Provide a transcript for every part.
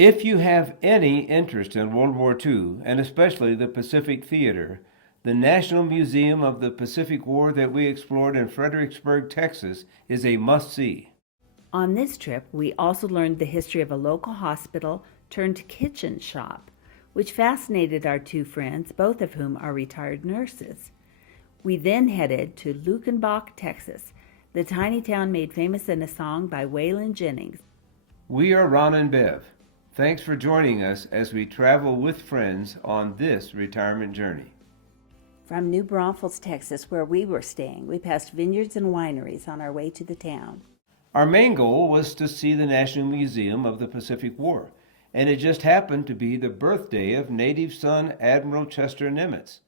If you have any interest in World War II, and especially the Pacific Theater, the National Museum of the Pacific War that we explored in Fredericksburg, Texas, is a must-see. On this trip, we also learned the history of a local hospital turned kitchen shop, which fascinated our two friends, both of whom are retired nurses. We then headed to Luckenbach, Texas, the tiny town made famous in a song by Waylon Jennings. We are Ron and Bev. Thanks for joining us as we travel with friends on this retirement journey. From New Braunfels, Texas, where we were staying, we passed vineyards and wineries on our way to the town. Our main goal was to see the National Museum of the Pacific War, and it just happened to be the birthday of native son Admiral Chester Nimitz.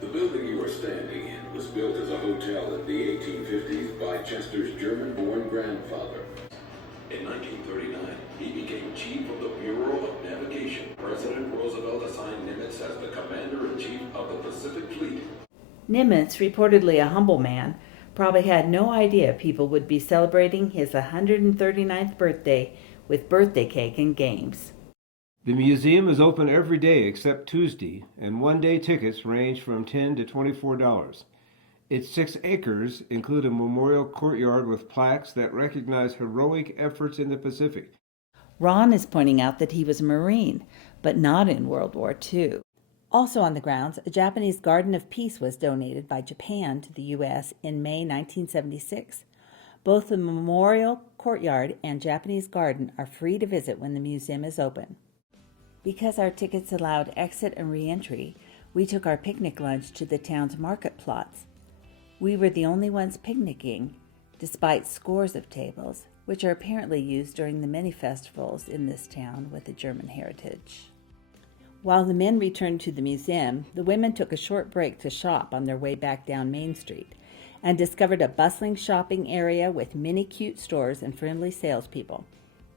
The building you are standing in was built as a hotel in the 1850s by Chester's German-born grandfather. In 1939, he became chief of the Bureau of Navigation. President Roosevelt assigned Nimitz as the commander-in-chief of the Pacific Fleet. Nimitz, reportedly a humble man, probably had no idea people would be celebrating his 139th birthday with birthday cake and games. The museum is open every day except Tuesday, and one-day tickets range from $10 to $24. Its 6 acres include a memorial courtyard with plaques that recognize heroic efforts in the Pacific. Ron is pointing out that he was a Marine, but not in World War II. Also on the grounds, a Japanese Garden of Peace was donated by Japan to the U.S. in May 1976. Both the memorial courtyard and Japanese garden are free to visit when the museum is open. Because our tickets allowed exit and re-entry, we took our picnic lunch to the town's market plots. We were the only ones picnicking, despite scores of tables, which are apparently used during the many festivals in this town with a German heritage. While the men returned to the museum, the women took a short break to shop on their way back down Main Street and discovered a bustling shopping area with many cute stores and friendly salespeople.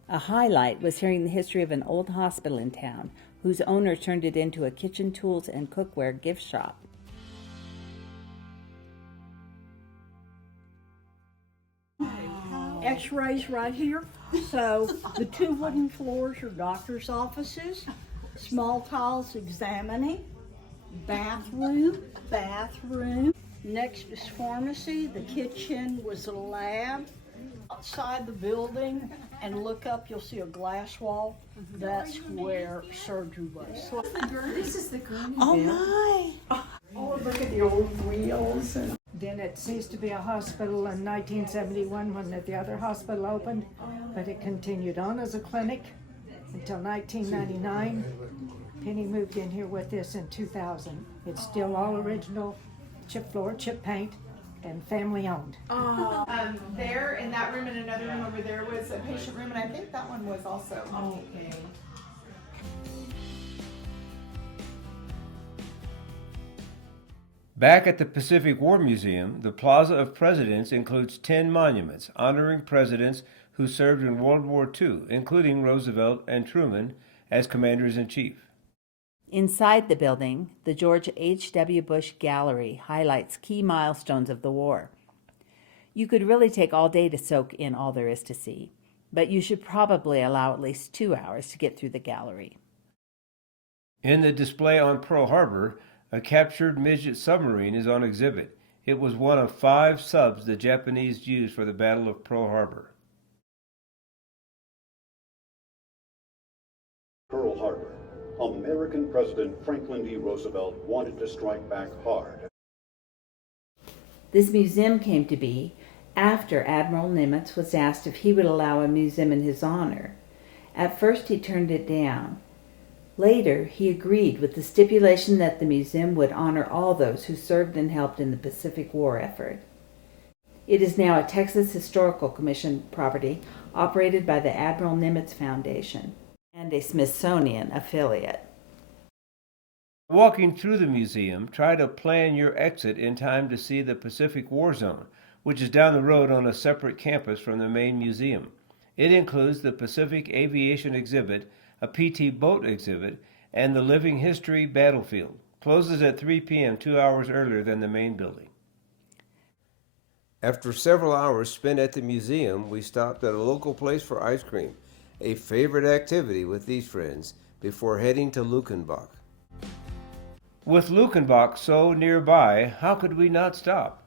A highlight was hearing the history of an old hospital in town, whose owner turned it into a kitchen tools and cookware gift shop. X-rays right here. So the 2 wooden floors are doctor's offices, small tiles examining, bathroom. Next is pharmacy. The kitchen was a lab. Outside the building and look up, you'll see a glass wall. That's where surgery was. This is the gurney. Oh my! Oh, look at the old wheels. Then it ceased to be a hospital in 1971 when the other hospital opened, but it continued on as a clinic until 1999. Penny moved in here with us in 2000. It's still all original, chip floor, chip paint, and family owned. There in that room and another room over there was a patient room, and I think that one was also. Okay. Back at the Pacific War Museum, the Plaza of Presidents includes 10 monuments honoring presidents who served in World War II, including Roosevelt and Truman as commanders-in-chief. Inside the building, the George H.W. Bush Gallery highlights key milestones of the war. You could really take all day to soak in all there is to see, but you should probably allow at least 2 hours to get through the gallery. In the display on Pearl Harbor, a captured midget submarine is on exhibit. It was one of 5 subs the Japanese used for the Battle of Pearl Harbor. Pearl Harbor. American President Franklin D. Roosevelt wanted to strike back hard. This museum came to be after Admiral Nimitz was asked if he would allow a museum in his honor. At first he turned it down. Later, he agreed with the stipulation that the museum would honor all those who served and helped in the Pacific War effort. It is now a Texas Historical Commission property operated by the Admiral Nimitz Foundation and a Smithsonian affiliate. Walking through the museum, try to plan your exit in time to see the Pacific War Zone, which is down the road on a separate campus from the main museum. It includes the Pacific Aviation Exhibit, a PT boat exhibit, and the Living History Battlefield. Closes at 3 p.m., 2 hours earlier than the main building. After several hours spent at the museum, we stopped at a local place for ice cream. a favorite activity with these friends before heading to Luckenbach. With Luckenbach so nearby, how could we not stop?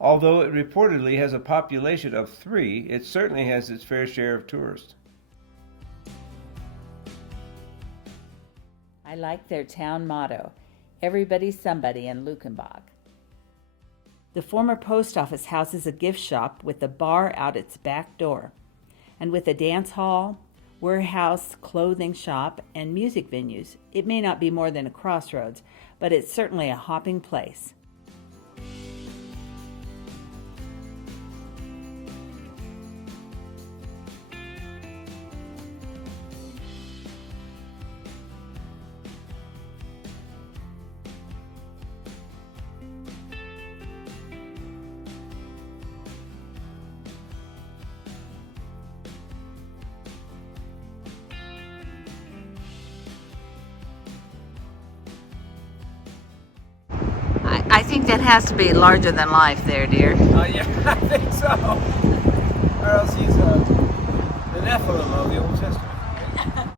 Although it reportedly has a population of 3, it certainly has its fair share of tourists. I like their town motto, everybody's somebody in Luckenbach. The former post office houses a gift shop with a bar out its back door, and with a dance hall, warehouse, clothing shop, and music venues. It may not be more than a crossroads, but it's certainly a hopping place. I think that has to be larger than life there, dear. Yeah, I think so. Or else he's the Nephilim of